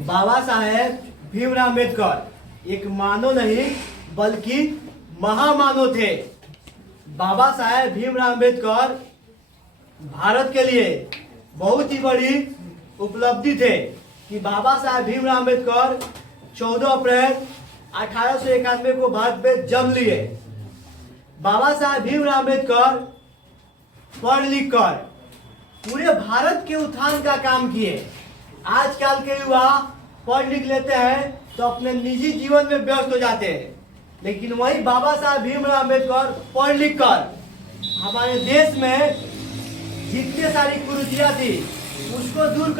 बाबा साहेब भीमराव अम्बेडकर एक मानव नहीं बल्कि महामानव थे। बाबा साहेब भीमराव अम्बेडकर भारत के लिए बहुत ही बड़ी उपलब्धि थे कि बाबा साहेब भीमराव अम्बेडकर 14 अप्रैल 1891 को भारत में जन्म लिए। बाबा साहेब भीमराव अम्बेडकर पढ़ लिख कर पूरे भारत के उत्थान का काम किए। आजकल के युवा पढ़ लिख लेते हैं तो अपने निजी जीवन में व्यस्त हो जाते हैं, लेकिन वही बाबा साहेब भीमराव अम्बेडकर पढ़ लिख कर हमारे देश में जितने सारी कुरीतियां थी उसको दूर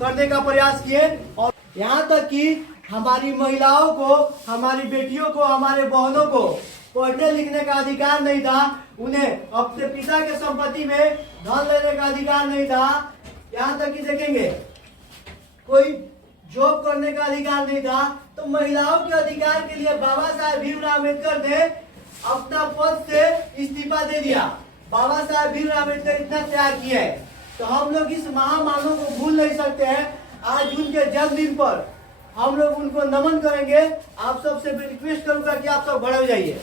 करने का प्रयास किए। और यहाँ तक कि हमारी महिलाओं को, हमारी बेटियों को, हमारे बहनों को पढ़ने लिखने का अधिकार नहीं था, उन्हें अपने पिता के संपत्ति में धन लेने का अधिकार नहीं था। यहाँ तक कि देखेंगे कोई जॉब करने का अधिकार नहीं था। तो महिलाओं के अधिकार के लिए बाबा साहेब भीमराव अम्बेडकर ने अपना पद से इस्तीफा दे दिया। बाबा साहेब भीमराव अम्बेडकर इतना त्याग किया है तो हम लोग इस महामानव को भूल नहीं सकते हैं। आज उनके जन्मदिन पर हम लोग उनको नमन करेंगे। आप सबसे रिक्वेस्ट करूंगा कि आप सब खड़े हो जाइए।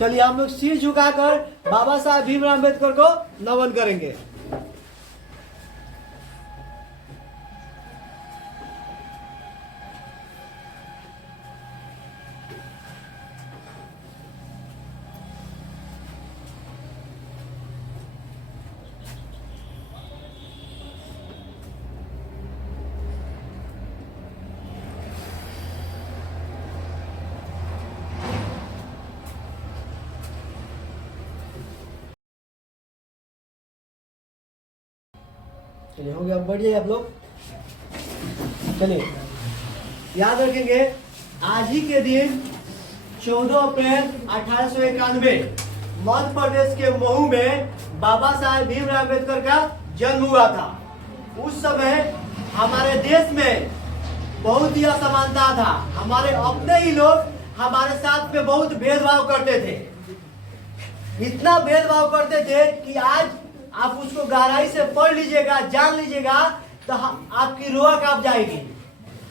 चलिए हम लोग सिर झुकाकर बाबा साहेब भीमराव अम्बेडकर को नमन करेंगे। चलिए हो गया, अब बढ़ जाइए आप लोग। चलिए याद रखेंगे आज ही के दिन 14 अप्रैल 1891 मध्य प्रदेश के महू में बाबा साहेब भीमराव अम्बेडकर का जन्म हुआ था। उस समय हमारे देश में बहुत ही असमानता था। हमारे अपने ही लोग हमारे साथ में बहुत भेदभाव करते थे। इतना भेदभाव करते थे कि आज आप उसको गहराई से पढ़ लीजिएगा, जान लीजिएगा तो आपकी रुआ कांप जाएगी।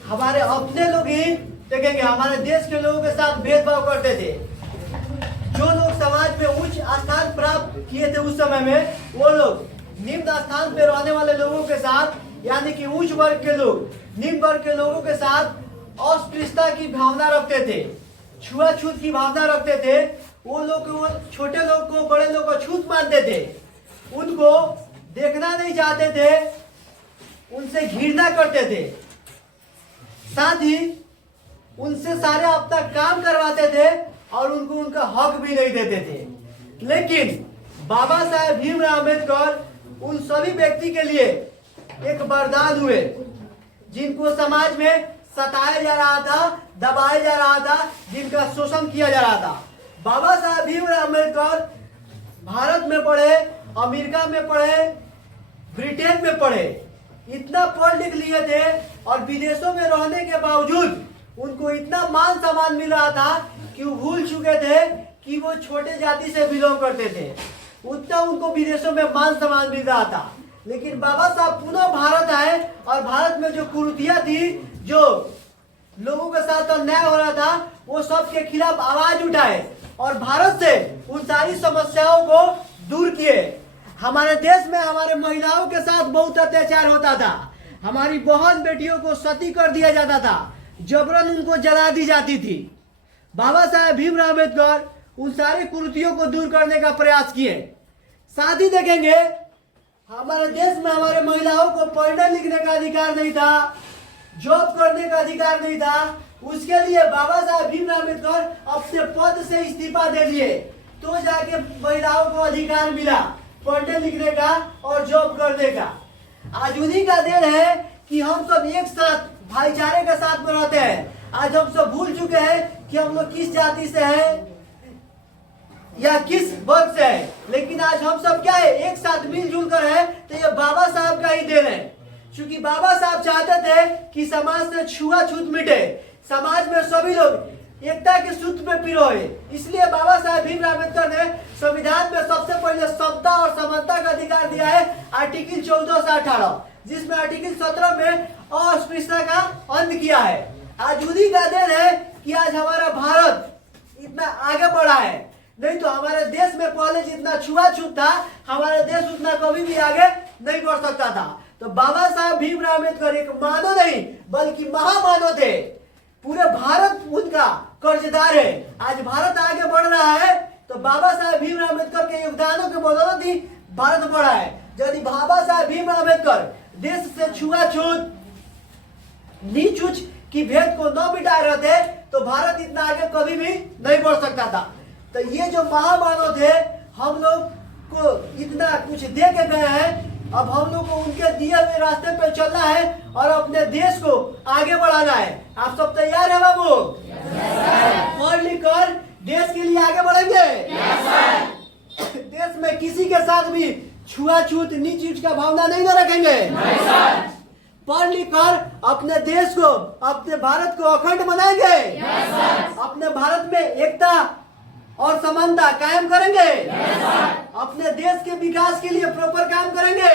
हमारे अपने लोग ही देखेंगे हमारे देश के लोगों के साथ भेदभाव करते थे। जो लोग समाज में उच्च स्थान प्राप्त किए थे उस समय में, वो लोग निम्न स्थान पे रहने वाले लोगों के साथ, यानी कि उच्च वर्ग के लोग निम्न वर्ग के लोगों के साथ अस्पृश्यता की भावना रखते थे, छुआछूत की भावना रखते थे। वो लोग छोटे लोग को, बड़े लोग को छूत मानते थे, उनको देखना नहीं चाहते थे, उनसे घृणा करते थे, साथ ही उनसे सारे अपना काम करवाते थे और उनको उनका हक भी नहीं देते थे। लेकिन बाबा साहेब भीमराव अम्बेडकर उन सभी व्यक्ति के लिए एक वरदान हुए जिनको समाज में सताया जा रहा था, दबाया जा रहा था, जिनका शोषण किया जा रहा था। बाबा साहेब भीमराव अम्बेडकर भारत में पढ़े, अमेरिका में पढ़े, ब्रिटेन में पढ़े, इतना पढ़ लिख लिए थे और विदेशों में रहने के बावजूद उनको इतना मान सम्मान मिल रहा था कि वो भूल चुके थे कि वो छोटे जाति से बिलोंग करते थे। उतना उनको विदेशों में मान सम्मान मिल रहा था। लेकिन बाबा साहब पुनः भारत आए और भारत में जो कुरीतियां थी, जो लोगों के साथ अन्याय हो रहा था, वो सब के खिलाफ आवाज उठाए और भारत से उन सारी समस्याओं को दूर किए। हमारे देश में हमारे महिलाओं के साथ बहुत अत्याचार होता था। हमारी बहन बेटियों को सती कर दिया जाता था, जबरन उनको जला दी जाती थी। बाबा साहेब भीमराव अम्बेडकर उन सारी कुरीतियों को दूर करने का प्रयास किए। साथ ही देखेंगे हमारे देश में हमारे महिलाओं को पढ़ने लिखने का अधिकार नहीं था, जॉब करने का अधिकार नहीं था। उसके लिए बाबा साहेब भीमराव अम्बेडकर अपने पद से इस्तीफा दे दिए, तो जाके महिलाओं को अधिकार मिला पढ़ने लिखने का और जॉब करने का। आज उन्हीं का देन है कि हम सब एक साथ भाईचारे के साथ में रहते हैं। आज हम सब भूल चुके हैं कि हम लोग किस जाति से हैं या किस वर्ग से है, लेकिन आज हम सब क्या है, एक साथ मिलजुल कर है। तो ये बाबा साहब का ही देन है, क्योंकि बाबा साहब चाहते थे कि समाज से छुआछूत मिटे, समाज में सभी लोग एकता के सूत्र में पिरोए। इसलिए बाबा साहेब भीमराव अम्बेडकर ने संविधान में सबसे पहले समता और समानता का अधिकार दिया है। आर्टिकल 14 से 18, जिसमें आर्टिकल 17 में अस्पृश्यता का अंत किया है। आज उन्हीं का दिन है कि आज हमारा भारत इतना आगे बढ़ा है। नहीं तो हमारे देश में पहले जितना छुआछूत था, हमारा देश उतना कभी भी आगे नहीं बढ़ सकता था। तो बाबा साहब भीमराव अम्बेडकर एक मानव नहीं बल्कि महामानव थे। पूरे भारत उनका कर्जदार है। आज भारत आगे बढ़ रहा है तो बाबा साहब भीमराव अम्बेडकर के योगदानों के बदौलत ही भारत बढ़ा है। यदि बाबा साहब भीमराव अम्बेडकर देश से छुआछूत नीच उच्च की भेद को न मिटा रहे थे तो भारत इतना आगे कभी भी नहीं बढ़ सकता था। तो ये जो महामानव थे, हम लोग को इतना कुछ दे के गए हैं। अब हम लोग को उनके दिए हुए रास्ते पे चलना है और अपने देश को आगे बढ़ाना है। आप सब तैयार है बाबू? पढ़ लिख कर देश के लिए आगे बढ़ेंगे। देश में किसी के साथ भी छुआछूत नीच ऊंच का भावना नहीं न रखेंगे। पढ़ लिख कर अपने देश को, अपने भारत को अखंड बनाएंगे। अपने भारत में एकता और समानता कायम करेंगे। अपने देश के विकास के लिए प्रॉपर काम करेंगे।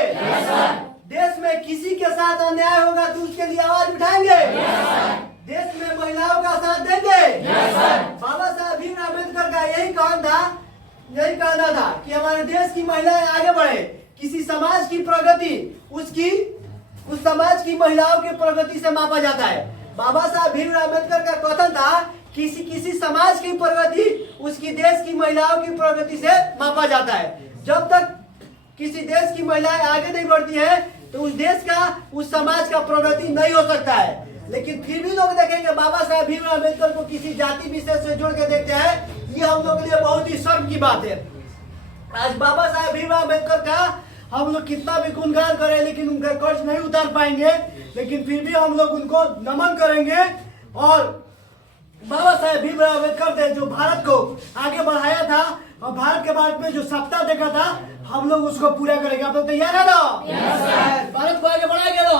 देश में किसी के साथ अन्याय होगा तो उसके लिए आवाज उठाएंगे। देश में महिलाओं का साथ देंगे। बाबा साहब भीमराव अम्बेडकर का यही कहना था कि हमारे देश की महिलाएं आगे बढ़े। किसी समाज की प्रगति उस समाज की महिलाओं की प्रगति से मापा जाता है। बाबा साहब भीमराव अम्बेडकर का कथन था, किसी समाज की प्रगति उसकी देश की महिलाओं की प्रगति से मापा जाता है। जब तक किसी देश की महिलाएं आगे नहीं बढ़ती है तो उस देश का, उस समाज का प्रगति नहीं हो सकता है। लेकिन फिर भी लोग देखेंगे बाबा साहब भीमराव अम्बेडकर को किसी जाति विशेष से जोड़ के देखते हैं। ये हम लोग के लिए बहुत ही शर्म की बात है। आज बाबा साहब भीमराव अम्बेडकर का हम लोग कितना भी गुणगान करें लेकिन उनका कर्ज नहीं उतार पाएंगे। लेकिन फिर भी हम लोग उनको नमन करेंगे। और बाबा साहेब भीमराव अम्बेडकर ने जो भारत को आगे बढ़ाया था और भारत के बारे में जो सपना देखा था, हम लोग उसको पूरा करेंगे। आप लोग तैयार है ना? भारत को आगे बढ़ाएंगे ना?